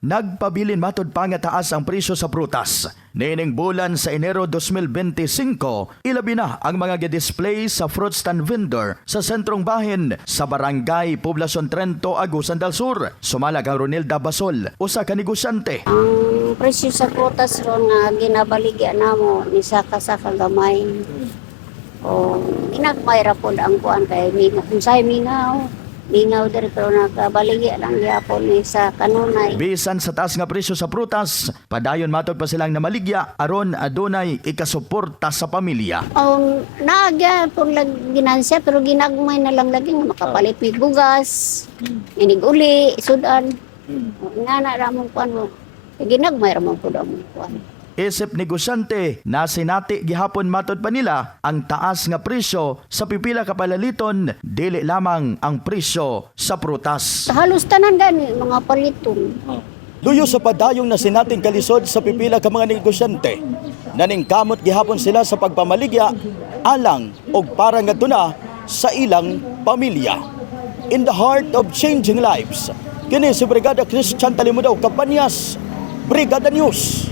Nagpabilin matod pa nga taas ang presyo sa prutas. Niining bulan sa Enero 2025, ilabi na ang mga display sa fruit stand vendor sa sentrong bahin sa Barangay Poblacion Trento, Agusan del Sur. Sumalag ang Ronilda Basol, usa ka negosyante. Ang presyo sa prutas ron nga ginabaligya namo ni saka sa kagamay. O inagmayra pod ang kuan kay unsay mingaw diri pero nakabaligya lang gyapon ni sa kanunay. Bisan sa taas nga presyo sa prutas, padayon matod pa silang namaligya aron adunay ikasuporta sa pamilya. Ang naagya pong ginansya pero ginagmay na lang lagi nga makapalit mi bugas, inig uli, sudan. Nga na ramon kuan mo. Ginagmay ramon pod ang kuan. Isip negosyante na sinati gihapon matod pa nila ang taas nga presyo sa pipila ka palaliton, dili lamang ang presyo sa prutas. Halos tanan gani mga paliton. Luyo sa padayong na sinating kalisod sa pipila ka mga negosyante, naningkamot gihapon sila sa pagpamaligya alang og para ngadto na sa ilang pamilya. In the heart of changing lives, kini si Brigada Christian Talimudaw Kapanyas, Brigada News.